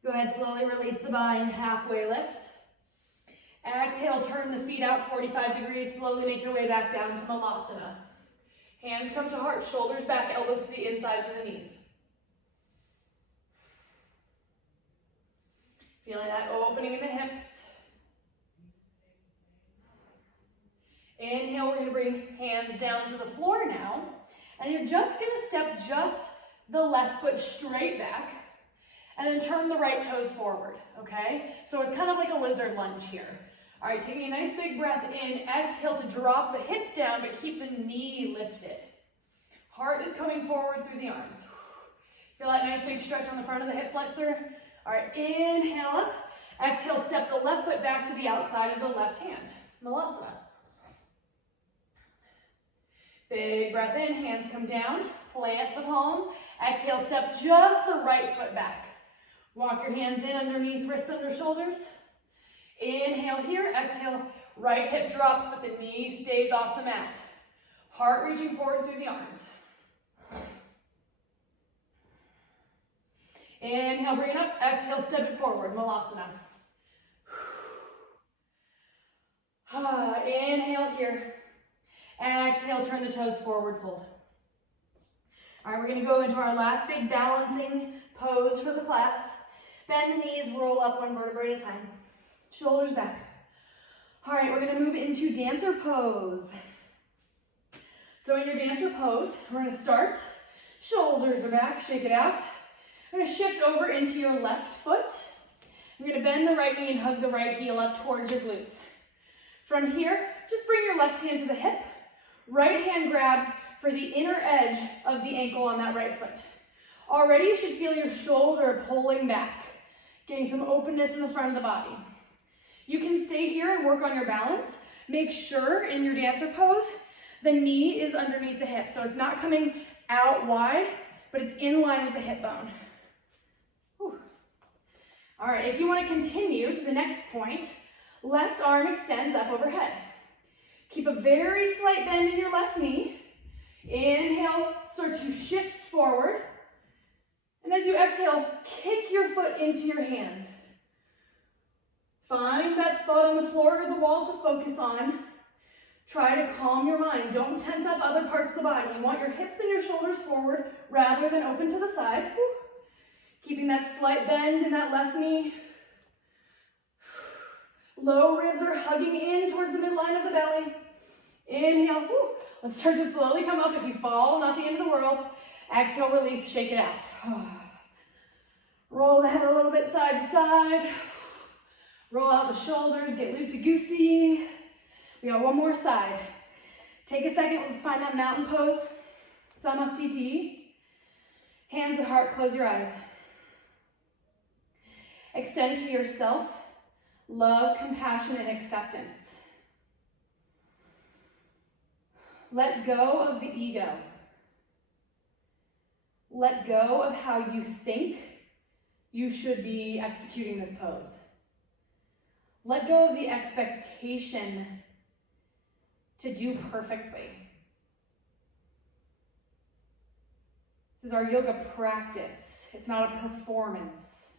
Go ahead, slowly release the bind, halfway lift. Exhale, turn the feet out 45 degrees, slowly make your way back down to Malasana. Hands come to heart, shoulders back, elbows to the insides of the knees. Feeling that opening in the hips. Inhale, we're gonna bring hands down to the floor now. And you're just gonna step just the left foot straight back and then turn the right toes forward, okay? So it's kind of like a lizard lunge here. All right, taking a nice big breath in, exhale to drop the hips down, but keep the knee lifted. Heart is coming forward through the arms. Feel that nice big stretch on the front of the hip flexor. All right, inhale up. Exhale, step the left foot back to the outside of the left hand. Malasana. Big breath in, hands come down, plant the palms. Exhale, step just the right foot back. Walk your hands in underneath, wrists under shoulders. Inhale here, exhale, right hip drops, but the knee stays off the mat. Heart reaching forward through the arms. Inhale, bring it up, exhale, step it forward, Malasana. Inhale here. Exhale, turn the toes forward, fold. All right, we're gonna go into our last big balancing pose for the class. Bend the knees, roll up one vertebrae at a time. Shoulders back. All right, we're gonna move into dancer pose. So in your dancer pose, we're gonna start, shoulders are back, shake it out. We're gonna shift over into your left foot. You're gonna bend the right knee and hug the right heel up towards your glutes. From here, just bring your left hand to the hip. Right hand grabs for the inner edge of the ankle on that right foot. Already you should feel your shoulder pulling back, getting some openness in the front of the body. You can stay here and work on your balance. Make sure in your dancer pose, the knee is underneath the hip. So it's not coming out wide, but it's in line with the hip bone. Whew. All right, if you want to continue to the next point, left arm extends up overhead. Keep a very slight bend in your left knee. Inhale, start to shift forward. And as you exhale, kick your foot into your hand. Find that spot on the floor or the wall to focus on. Try to calm your mind. Don't tense up other parts of the body. You want your hips and your shoulders forward rather than open to the side. Keeping that slight bend in that left knee. Low ribs are hugging in towards the midline of the belly. Inhale. Let's start to slowly come up. If you fall, not the end of the world. Exhale, release, shake it out. Roll the head a little bit side to side. Roll out the shoulders, get loosey-goosey. We got one more side. Take a second, let's find that mountain pose. Samastiti. Hands at heart, close your eyes. Extend to yourself. Love, compassion, and acceptance. Let go of the ego. Let go of how you think you should be executing this pose. Let go of the expectation to do perfectly. This is our yoga practice. It's not a performance.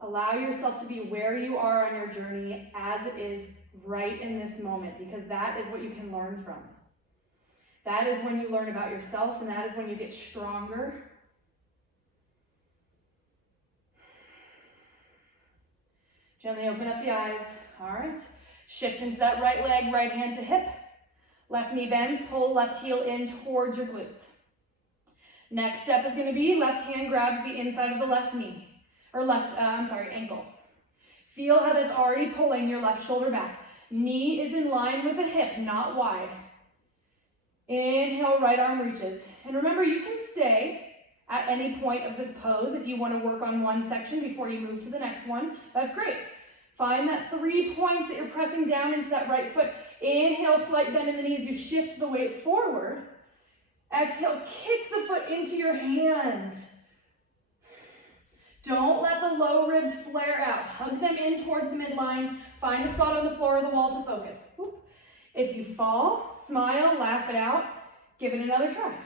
Allow yourself to be where you are on your journey as it is right in this moment, because that is what you can learn from. That is when you learn about yourself, and that is when you get stronger. Gently open up the eyes. All right. Shift into that right leg, right hand to hip. Left knee bends, pull left heel in towards your glutes. Next step is going to be left hand grabs the inside of the left knee, or ankle. Feel how that's already pulling your left shoulder back. Knee is in line with the hip, not wide. Inhale, right arm reaches. And remember, you can stay at any point of this pose if you want to work on one section before you move to the next one. That's great. Find that 3 points that you're pressing down into that right foot. Inhale, slight bend in the knees. You shift the weight forward. Exhale, kick the foot into your hand. Don't let the low ribs flare out. Hug them in towards the midline. Find a spot on the floor or the wall to focus. Whoop. If you fall, smile, laugh it out. Give it another try.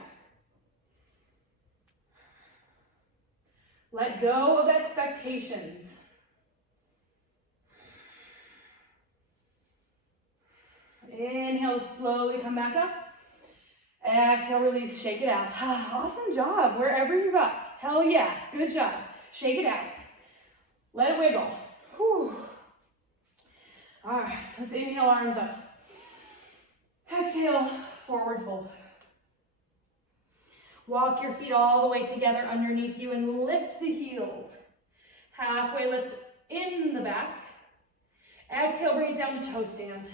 Let go of expectations. Inhale, slowly come back up. Exhale, release, shake it out. Awesome job, wherever you got. Hell yeah, good job. Shake it out. Let it wiggle. Whew. All right, so let's inhale, arms up. Exhale, forward fold. Walk your feet all the way together underneath you and lift the heels. Halfway lift in the back. Exhale, bring it down to toe stand.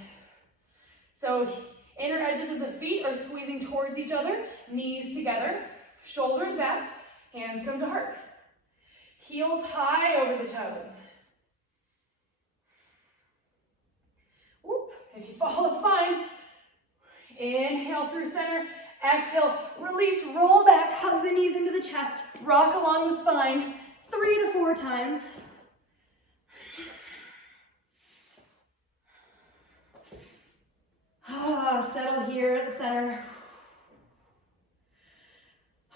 So inner edges of the feet are squeezing towards each other, knees together, shoulders back, hands come to heart. Heels high over the toes. Whoop. If you fall, it's fine. Inhale through center. Exhale, release, roll back, hug the knees into the chest, rock along the spine 3 to 4 times. Settle here at the center.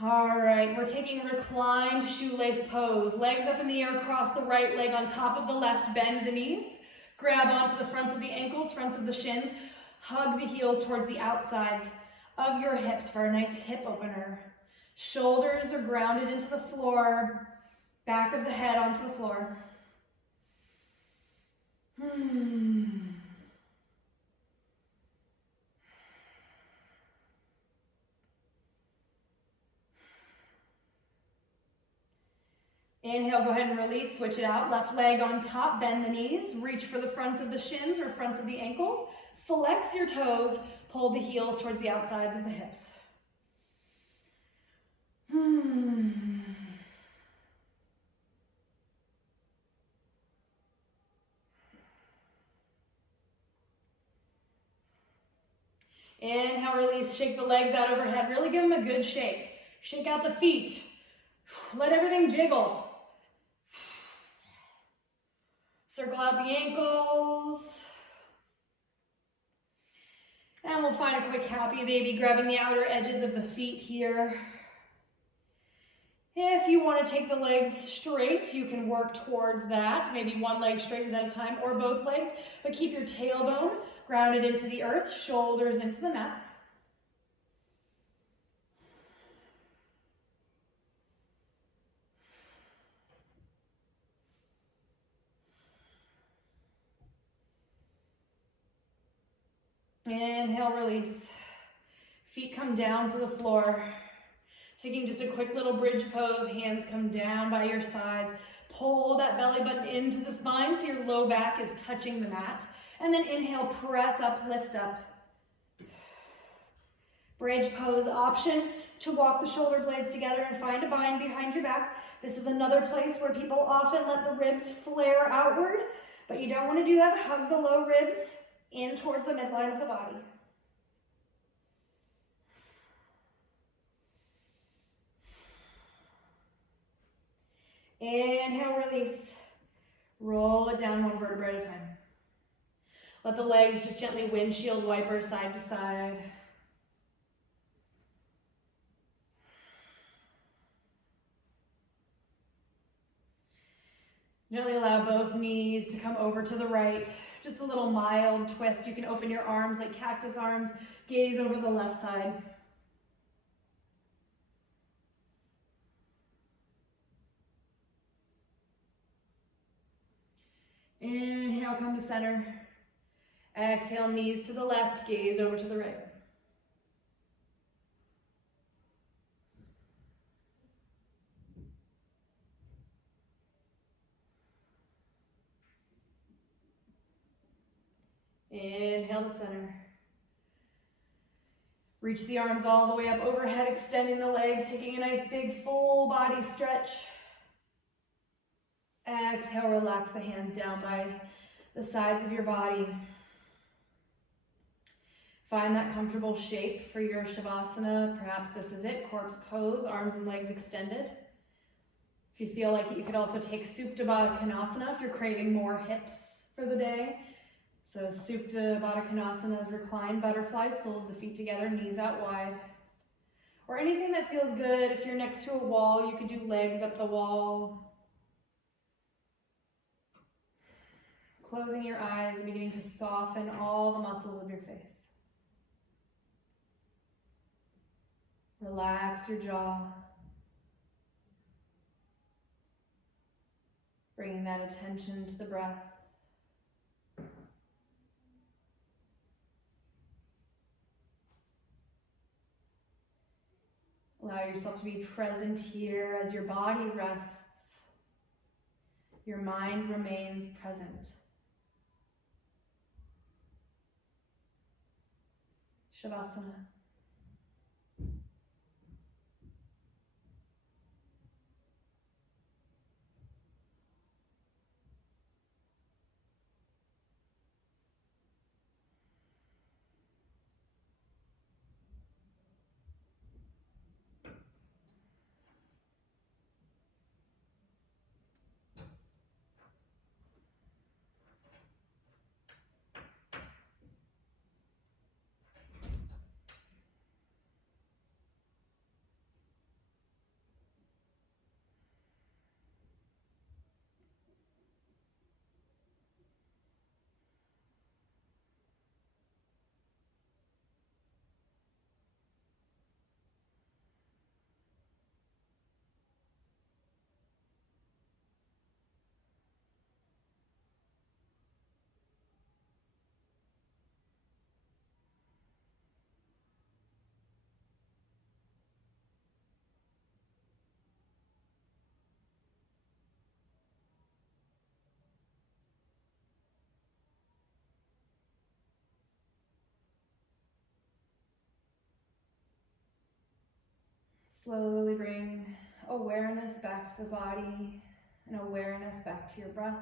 All right, we're taking reclined shoelace pose. Legs up in the air, cross the right leg on top of the left, bend the knees. Grab onto the fronts of the ankles, fronts of the shins. Hug the heels towards the outsides of your hips for a nice hip opener. Shoulders are grounded into the floor, back of the head onto the floor. Inhale, go ahead and release, switch it out. Left leg on top, bend the knees, reach for the fronts of the shins or fronts of the ankles. Flex your toes, pull the heels towards the outsides of the hips. Inhale, release, shake the legs out overhead. Really give them a good shake. Shake out the feet. Let everything jiggle. Circle out the ankles. And we'll find a quick happy baby, grabbing the outer edges of the feet here. If you want to take the legs straight, you can work towards that. Maybe one leg straightens at a time or both legs, but keep your tailbone grounded into the earth, shoulders into the mat. Inhale, release. Feet come down to the floor. Taking just a quick little bridge pose, hands come down by your sides. Pull that belly button into the spine so your low back is touching the mat. And then inhale, press up, lift up. Bridge pose option to walk the shoulder blades together and find a bind behind your back. This is another place where people often let the ribs flare outward, but you don't want to do that. Hug the low ribs in towards the midline of the body. Inhale, release. Roll it down one vertebra at a time. Let the legs just gently windshield wiper side to side. Gently allow both knees to come over to the right. Just a little mild twist. You can open your arms like cactus arms. Gaze over the left side. Inhale, come to center. Exhale, knees to the left, gaze over to the right. Inhale to center. Reach the arms all the way up overhead, extending the legs, taking a nice big full body stretch. Exhale, relax the hands down by the sides of your body. Find that comfortable shape for your Shavasana. Perhaps this is it, corpse pose, arms and legs extended. If you feel like it, you could also take Supta Baddha Konasana if you're craving more hips for the day. So Supta Baddha Konasana is reclined butterfly, soles of feet together, knees out wide. Or anything that feels good. If you're next to a wall, you could do legs up the wall. Closing your eyes and beginning to soften all the muscles of your face. Relax your jaw. Bringing that attention to the breath. Allow yourself to be present here as your body rests. Your mind remains present. Shavasana. Slowly bring awareness back to the body and awareness back to your breath.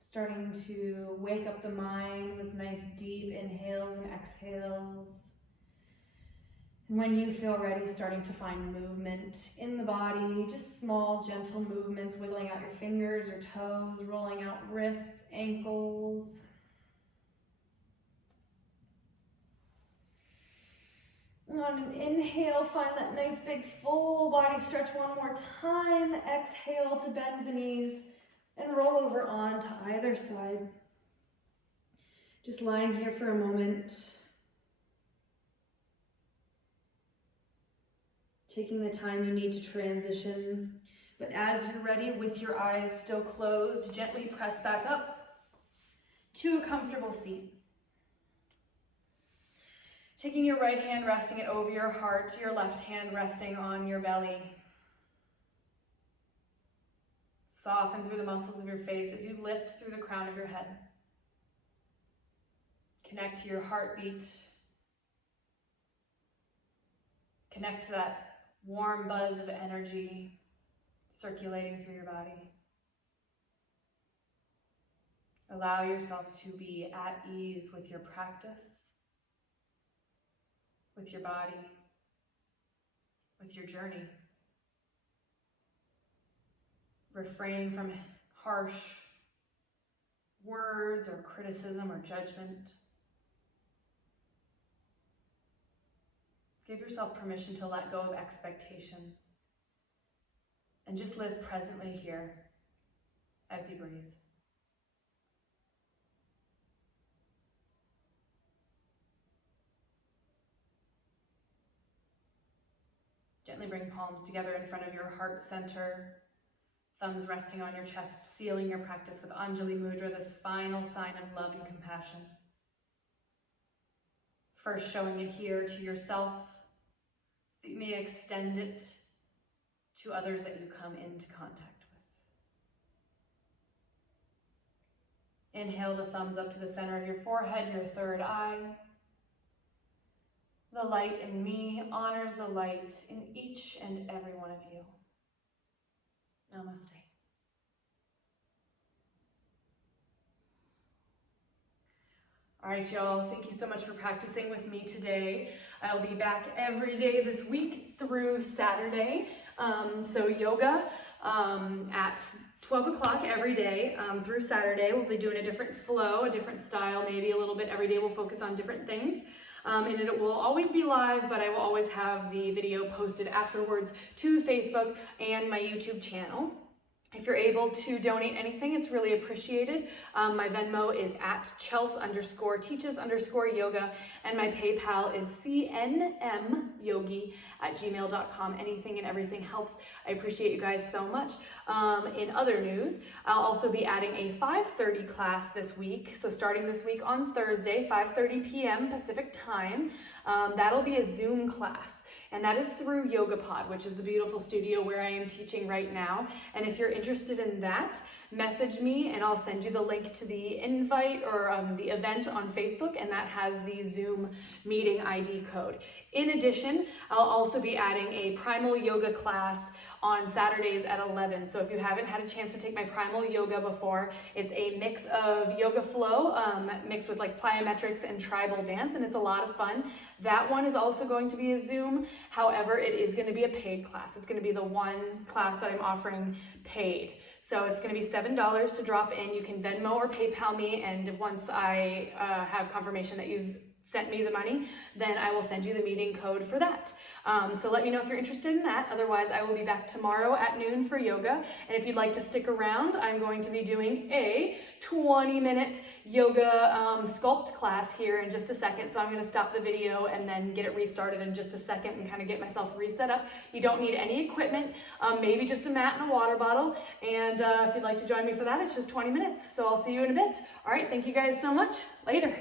Starting to wake up the mind with nice deep inhales and exhales. And when you feel ready, starting to find movement in the body, just small, gentle movements, wiggling out your fingers or toes, rolling out wrists, ankles. On an inhale, find that nice big full body stretch one more time. Exhale to bend the knees and roll over onto either side. Just lying here for a moment. Taking the time you need to transition. But as you're ready, with your eyes still closed, gently press back up to a comfortable seat. Taking your right hand, resting it over your heart, your left hand resting on your belly. Soften through the muscles of your face as you lift through the crown of your head. Connect to your heartbeat. Connect to that warm buzz of energy circulating through your body. Allow yourself to be at ease with your practice, with your body, with your journey. Refrain from harsh words or criticism or judgment. Give yourself permission to let go of expectation and just live presently here as you breathe. Gently bring palms together in front of your heart center, thumbs resting on your chest, sealing your practice with Anjali Mudra, this final sign of love and compassion. First showing it here to yourself, so that you may extend it to others that you come into contact with. Inhale the thumbs up to the center of your forehead, your third eye. The light in me honors the light in each and every one of you. Namaste. All right, y'all, thank you so much for practicing with me today. I'll be back every day this week through Saturday. So yoga at 12 o'clock every day through Saturday. We'll be doing a different flow, a different style, maybe a little bit. Every day we'll focus on different things. And it will always be live, but I will always have the video posted afterwards to Facebook and my YouTube channel. If you're able to donate anything, it's really appreciated. My Venmo is at Chels_teaches_yoga, and my PayPal is cnmyogi@gmail.com. Anything and everything helps. I appreciate you guys so much. In other news, I'll also be adding a 5:30 class this week. So starting this week on Thursday, 5:30 p.m. Pacific time, that'll be a Zoom class. And that is through YogaPod, which is the beautiful studio where I am teaching right now. And if you're interested in that, message me and I'll send you the link to the invite or the event on Facebook, and that has the Zoom meeting ID code. In addition, I'll also be adding a primal yoga class on Saturdays at 11. So if you haven't had a chance to take my primal yoga before, it's a mix of yoga flow mixed with like plyometrics and tribal dance, and it's a lot of fun. That one is also going to be a Zoom. However, it is going to be a paid class. It's going to be the one class that I'm offering paid. So it's going to be $7 to drop in. You can Venmo or PayPal me, and once I have confirmation that you've sent me the money, then I will send you the meeting code for that. So let me know if you're interested in that. Otherwise, I will be back tomorrow at noon for yoga. And if you'd like to stick around, I'm going to be doing a 20-minute yoga sculpt class here in just a second. So I'm going to stop the video and then get it restarted in just a second and kind of get myself reset up. You don't need any equipment, maybe just a mat and a water bottle. And if you'd like to join me for that, it's just 20 minutes. So I'll see you in a bit. All right, thank you guys so much. Later.